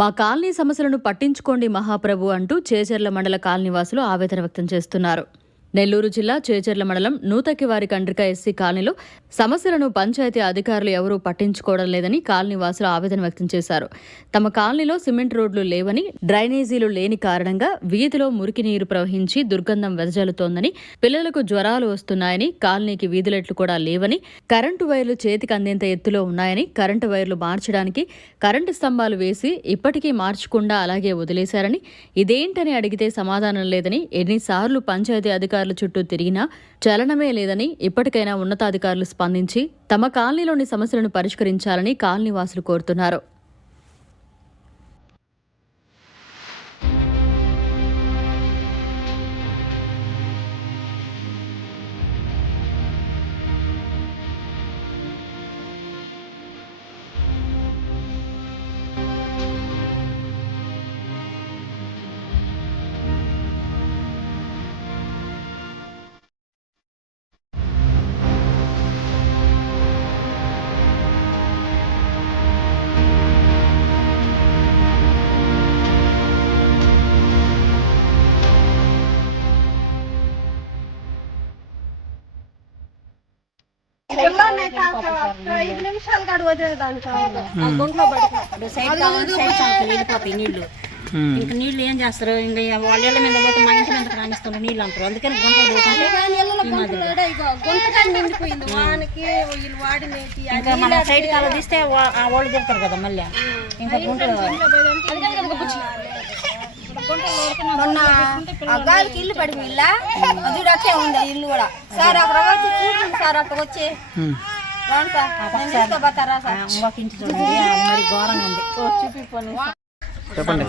మా కాలనీ సమస్యలను పట్టించుకోండి మహాప్రభు అంటూ చేచెర్ల మండల కాలనీవాసులు ఆవేదన వ్యక్తం చేస్తున్నారు. నెల్లూరు జిల్లా చేచెర్ల మండలం నూతకివారి కండ్రిక ఎస్సీ కాలనీలో సమస్యలను పంచాయతీ అధికారులు ఎవరూ పట్టించుకోవడం లేదని కాలనీవాసులు ఆవేదన వ్యక్తం చేశారు. తమ కాలనీలో సిమెంట్ రోడ్లు లేవని, డ్రైనేజీలు లేని కారణంగా వీధిలో మురికి నీరు ప్రవహించి దుర్గంధం వెదజల్లుతోందని, పిల్లలకు జ్వరాలు వస్తున్నాయని, కాలనీకి వీధులెట్లు కూడా లేవని, కరెంటు వైర్లు చేతికి అందేంత ఎత్తులో ఉన్నాయని, కరెంటు వైర్లు మార్చడానికి కరెంటు స్తంభాలు వేసి ఇప్పటికీ మార్చకుండా అలాగే వదిలేశారని, ఇదేంటని అడిగితే సమాధానం లేదని, ఎన్నిసార్లు పంచాయతీ అధికారులు చుట్టూ తిరిగినా చలనమే లేదని, ఇప్పటికైనా ఉన్నతాధికారులు స్పందించి తమ కాలనీలోని సమస్యలను పరిష్కరించాలని కాలనీవాసులు కోరుతున్నారు. నీళ్లు ఇంక నీళ్లు ఏం చేస్తారు? ఇంకా వాళ్ళ మీద పోతే మా ఇంటి మీద రాణిస్తున్నారు నీళ్ళు అంటారు. అందుకని ఇంకా మన సైడ్ కాలం తీస్తే ఆ వాళ్ళు తిడతారు కదా మళ్ళీ. ఇంకా గుంటలు మొన్న గాలికి ఇల్లు పడి ఇల్లా అది అట్లే ఉంది ఇల్లు కూడా. సార్ అక్కడ వచ్చి చూడండి సార్, అక్కడ వచ్చి ఇంటి చూడండి మరి ఘోరంగా ఉంది.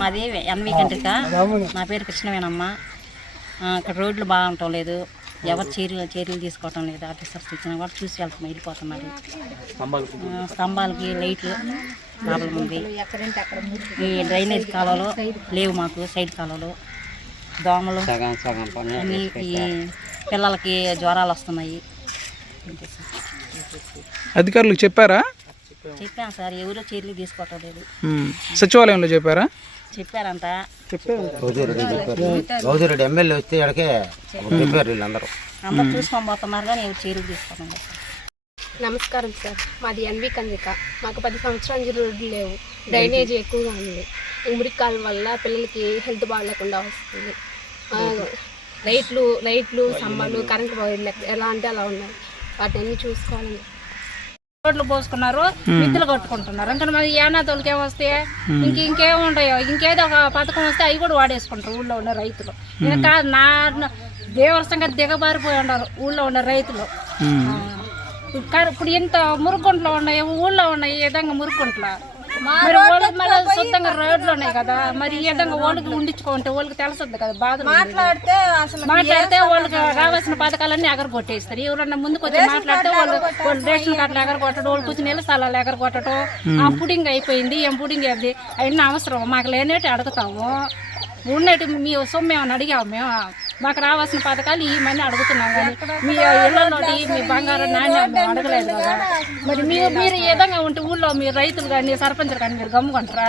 మాది ఎన్వి కండ్రిక, నా పేరు కృష్ణవేనమ్మ. ఇక్కడ రోడ్లు బాగుండటం లేదు, ఎవరు చర్యలు తీసుకోవటం లేదు. ఆఫీసర్స్ ఇచ్చిన కూడా చూసి వెళ్ళిపోతున్నారు. స్తంభాలకి లైట్లు ప్రాబ్లం ఉంది. ఈ డ్రైనేజ్ కాలువలు లేవు మాకు, సైడ్ కాలువలు. దోమలు, ఈ పిల్లలకి జ్వరాలు వస్తున్నాయి. అధికారులకు చెప్పారా? చెప్పాను సార్, ఎవరో చర్యలు తీసుకోవటం లేదు. సచివాలయంలో చెప్పారా? చెప్పారంట. గౌదిరెడ్డి ఎమ్మెల్యే వస్తే ఇక్కడికే అందరూ చూసుకొని పోతున్నారు కానీ ఎవరు చర్యలు తీసుకోవడం లేదు. నమస్కారం సార్, మాది ఎన్వి కండ్రిక. మాకు 10 సంవత్సరాల నుంచి రోడ్లు లేవు, డ్రైనేజీ ఎక్కువగా ఉంది. మురికి కాలం వల్ల పిల్లలకి హెల్త్ బాగాలేకుండా వస్తుంది. లైట్లు స్తంభాలు, కరెంట్ వైర్లు ఎలా అంటే అలా ఉన్నాయి. వాటిని అన్ని చూసుకోవాలని రోడ్లు పోసుకున్నారు, మిద్దెలు కట్టుకుంటున్నారు. ఇంకా మరి యానాతోళ్ళకి ఏమొస్తే ఇంకేం ఉంటాయో, ఇంకేదో ఒక పథకం వస్తే అవి కూడా వాడేసుకుంటారు ఊళ్ళో ఉన్న రైతులు. ఇంకా నా దేవస్థంగా దిగబారిపోయి ఉన్నారు ఊళ్ళో ఉన్న రైతులు. ఇప్పుడు ఇంత మురుగుంట్లో ఉన్నాయి, ఊళ్ళో ఉన్నాయి ఈ విధంగా మురుగుంట్ల. మరి వాళ్ళకి మళ్ళీ సొంతంగా రోడ్లు ఉన్నాయి కదా, మరి ఈ విధంగా వాళ్ళకి ఉండించుకుంటే వాళ్ళకి తెలుస్తుంది కదా బాధ. మాట్లాడితే వాళ్ళకి రావాల్సిన పథకాలన్నీ ఎగరగొట్టేస్తారు. ఎవరన్నా ముందుకు వచ్చి మాట్లాడితే వాళ్ళు రేషన్ కార్డులు ఎగరగొట్టడం, వాళ్ళు కూర్చుని నెల స్థలాలు ఎగరగొట్టడం. ఆ పుడింగ్ అయిపోయింది, ఏం పుడింగ్ అది అయినా అవసరం మాకు లేనేటి అడుగుతాము. ఉన్నట్టు మీ సొమ్ము ఏమని అడిగాము మేము? మాకు రావాల్సిన పథకాలు ఈ మనీ అడుగుతున్నాం కానీ మీ ఇళ్ళలోటి మీ బంగారం నాణ్యం అడగలేదు కదా. మరి మీరు ఈ విధంగా ఉంటే ఊళ్ళో మీరు రైతులు కానీ సర్పంచులు కానీ మీరు గమ్ముకుంటారా?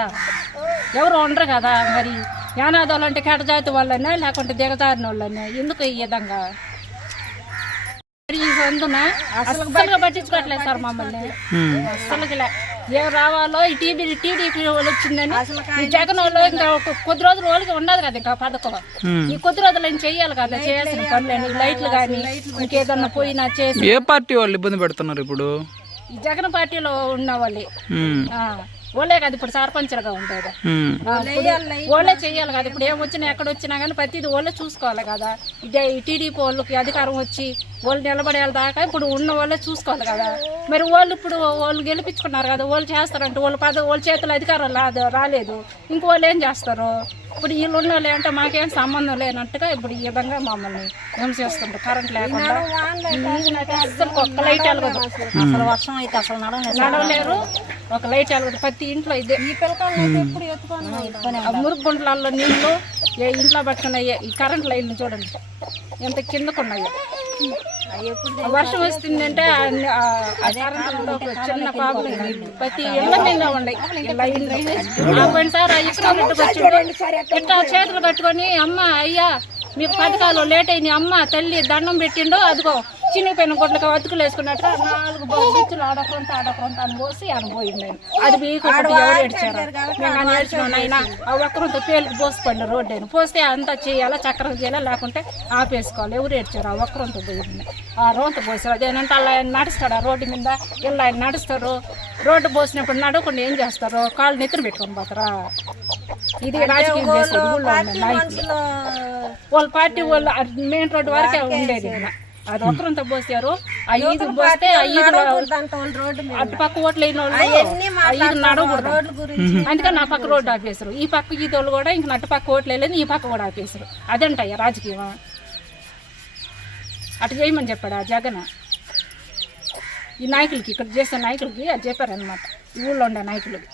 ఎవరు ఉండరు కదా. మరి యానాదాలు అంటే కేటజాతి వాళ్ళైనా లేకుంటే దిగజారిన వాళ్ళైనా ఎందుకు ఈ విధంగా? ఈ సందున అసలు పట్టించుకోవట్లేదు సార్ మమ్మల్ని. అసలుకి ఏం రావాలో ఈ టీడీపీ వాళ్ళు వచ్చిందని ఈ జగన్ వాళ్ళు ఇంకా కొద్ది రోజులు వాళ్ళకి ఉండదు కదా ఇంకా పథకం. ఈ కొద్ది రోజులు ఏం చెయ్యాలి కదా, చేయాల్సిన పనులు లైట్లు కానీ ఇంకేదన్నా పోయినా చేసి. ఏ పార్టీ వాళ్ళు ఇబ్బంది పెడుతున్నారు ఇప్పుడు? ఈ జగన్ పార్టీలో ఉన్న వాళ్ళే వాళ్ళే కదా ఇప్పుడు సర్పంచులుగా ఉండేది. వాళ్ళే చెయ్యాలి కదా. ఇప్పుడు ఏం వచ్చినా ఎక్కడ వచ్చినా కానీ ప్రతిదీ వాళ్ళే చూసుకోవాలి కదా. ఈ టీడీపీ వాళ్ళకి అధికారం వచ్చి వాళ్ళు నిలబడేయాలి దాకా ఇప్పుడు ఉన్న వాళ్ళే చూసుకోవాలి కదా. మరి వాళ్ళు ఇప్పుడు వాళ్ళు గెలిపించుకున్నారు కదా, వాళ్ళు చేస్తారంటే వాళ్ళ చేతుల అధికారం రాలేదు, ఇంక వాళ్ళు ఏం చేస్తారు? ఇప్పుడు వీళ్ళు ఉన్న వాళ్ళు అంటే మాకేం సంబంధం లేనట్టుగా ఇప్పుడు ఈ విధంగా మమ్మల్ని హింసిస్తుంటారు. కరెంట్ లేకుండా అసలు ఒక్క లైట్ వెలగదు. అసలు వర్షం అయితే అసలు నడవలేరు, ఒక లైట్ వెలగదు. ప్రతి ఇంట్లో ఇదే మురుగు గుంటలలో నీళ్లు ఇంట్లో పట్టుకున్నాయి. ఈ కరెంట్ లైన్లు చూడండి ఎంత కిందకున్నాయో. వర్షం వస్తుందంటే చిన్న పాపలు ప్రతి ఇళ్ళ మీద ఉన్నాయి. పోయినసారి ఇట్లా చేతులు కట్టుకొని అమ్మ అయ్యా మీకు పథకాలు లేట్ అయినాయి అమ్మ తల్లి దండం పెట్టిండో అదిగో చిన్నపోయిన గుడ్లకి అతుకులు వేసుకున్నట్టు 4 బిచ్చులు ఆడకుండా అని పోసి అనుభవింది. అది మీకు ఎవరు ఏడ్చారు? మేము అని ఏడ్చినాం అయినా ఆ ఒక్కరంతో పేలికి పోసిపండి రోడ్డు అయినా పోస్తే అంతా చేయాలా చక్రం చేయాలా లేకుంటే ఆపేసుకోవాలి. ఎవరు ఏడ్చారు? ఆ ఒక్కరంతో పోయింది. ఆ రోడ్డు పోసారు అదేనంటే అలా ఆయన నడుస్తాడు ఆ రోడ్డు మీద ఇలా ఆయన నడుస్తారు. రోడ్డు పోసినప్పుడు నడవకుండా ఏం చేస్తారు? కాళ్ళు నెత్తురు పెట్టుకొని పోతారా? ఇది రాజకీయం చేసేది ఊళ్ళో నాయకులు. వాళ్ళ పార్టీ వాళ్ళు మెయిన్ రోడ్డు వరకే ఉండేది. అది ఒక్కరంతా పోసారు. 5 పోస్తే 5 అటుపక్క ఓట్లు అయిన వాళ్ళు 5 నడవకూడదు. అందుకని నా పక్క రోడ్డు ఆపేశారు. ఈ పక్క ఈ తోళ్ళు కూడా ఇంక అటు పక్క ఓట్లు వేయలేదు ఈ పక్క కూడా ఆపేశారు. అదంటయ్యా రాజకీయం. అటు చేయమని చెప్పాడు ఆ జగన్ ఈ నాయకులకి, ఇక్కడ చేసే నాయకులకి అది చెప్పారనమాట. ఈ ఊళ్ళో ఉండే నాయకులకి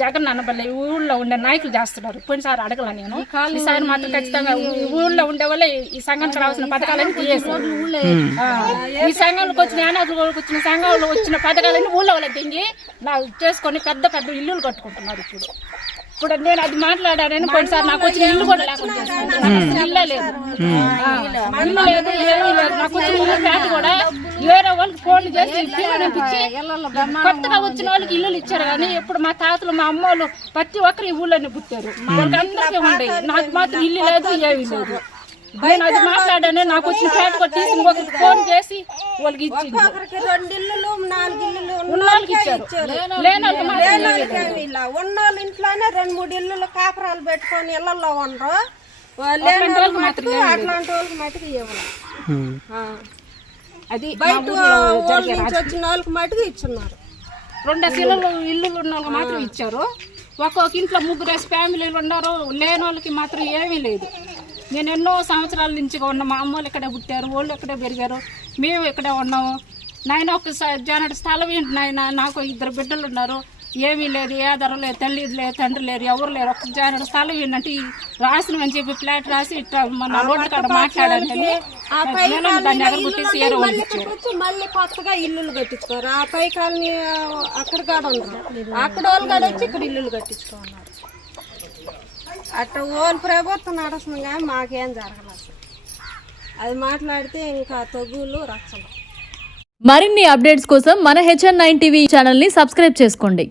జగన్ అనబల్లే ఊళ్ళో ఉండే నాయకులు చేస్తున్నారు. పోయినసారి అడగల నేను, ఈసారి మాత్రం ఖచ్చితంగా ఊళ్ళో ఉండే వాళ్ళే ఈ సంఘానికి రావాల్సిన పథకాలన్నీ తీసేసారు. ఈ సంఘంలోకి వచ్చిన అనాథులకు వచ్చిన సంఘంలో వచ్చిన పథకాలన్నీ ఊళ్ళో వాళ్ళకి దింగి చేసుకొని పెద్ద పెద్ద ఇల్లులు కట్టుకుంటున్నారు. ఇప్పుడు నేను అది మాట్లాడానని పోయినసారి నాకు వచ్చిన ఇల్లు కూడా లేకుండా ఇల్లే లేదు, ఇల్లు లేదు, ఏమీ లేదు. నాకు వచ్చిన ఇల్లు ఫ్లాట్ కూడా వేరే వాళ్ళకి ఫోన్లు చేసి పిలిపించి కొత్తగా వచ్చిన వాళ్ళకి ఇల్లులు ఇచ్చారు. కానీ ఇప్పుడు మా తాతలు మా అమ్మోళ్ళు ప్రతి ఒక్కరు ఈ ఊళ్ళోనే పుట్టారు. వాళ్ళకి అందరికీ ఉండేవి. నాకు మాత్రం ఇల్లు లేదు, ఏమీ లేదు. నేను అది మాట్లాడాను. నాకు వచ్చిన ఫ్లాట్ కూడా తీసి ఇంకొకరికి ఫోన్ చేసి వాళ్ళకి ఇచ్చింది. ఉన్న వాళ్ళకి ఇచ్చారు, లేని వాళ్ళకి ఉన్నోళ్ళ ఇంట్లోనే 2-3 ఇల్లులు కాపురాలు పెట్టుకొని ఇళ్లలో ఉండరు. అట్లాంటి వాళ్ళకి మాత్రం అట్లాంటి వాళ్ళకి మటుకు ఇవ్వాలి. అది బయట వచ్చిన వాళ్ళకి మటుకు ఇచ్చున్నారు. 2 ఇల్లులు ఉన్న వాళ్ళకి మాత్రం ఇచ్చారు. ఒక్కొక్క ఇంట్లో 3 ఫ్యామిలీలు ఉన్నారు. లేని వాళ్ళకి మాత్రం ఏమీ లేదు. నేను ఎన్నో సంవత్సరాల నుంచి ఉన్న మా అమ్మోళ్ళు ఇక్కడే పుట్టారు, వాళ్ళు ఇక్కడే పెరిగారు, మేము ఇక్కడే ఉన్నాము. నాయన ఒకసారి జానటి స్థలం ఏంటి నాయన, నాకు 2 బిడ్డలు ఉన్నారు, ఏమీ లేదు, ఏ ఆధారం లేదు, తల్లి లేదు, తండ్రి లేరు, ఎవరు లేరు, ఒక జానటి స్థలం ఏంటంటే రాసినని చెప్పి ఫ్లాట్ రాసి ఇట్లా మన రోడ్డు కాడ మాట్లాడాలని దాన్ని ఎగరగొట్టేసి ఏరో మళ్ళీ కొత్తగా ఇల్లులు కట్టించుకోరు. ఆ పైకాలని అక్కడ కాడ ఉండరు, అక్కడ వాళ్ళు కాడ వచ్చి ఇక్కడ ఇల్లులు కట్టించుకున్నారు. అట్లా ఓన్ ప్రభుత్వం నడుస్తుంది కానీ మాకేం జరగలేదు. అది మాట్లాడితే ఇంకా తగులు రచ్చలు. మరిన్ని అప్డేట్స్ కోసం మన HN9 టీవీ ఛానల్ని సబ్స్క్రైబ్ చేసుకోండి.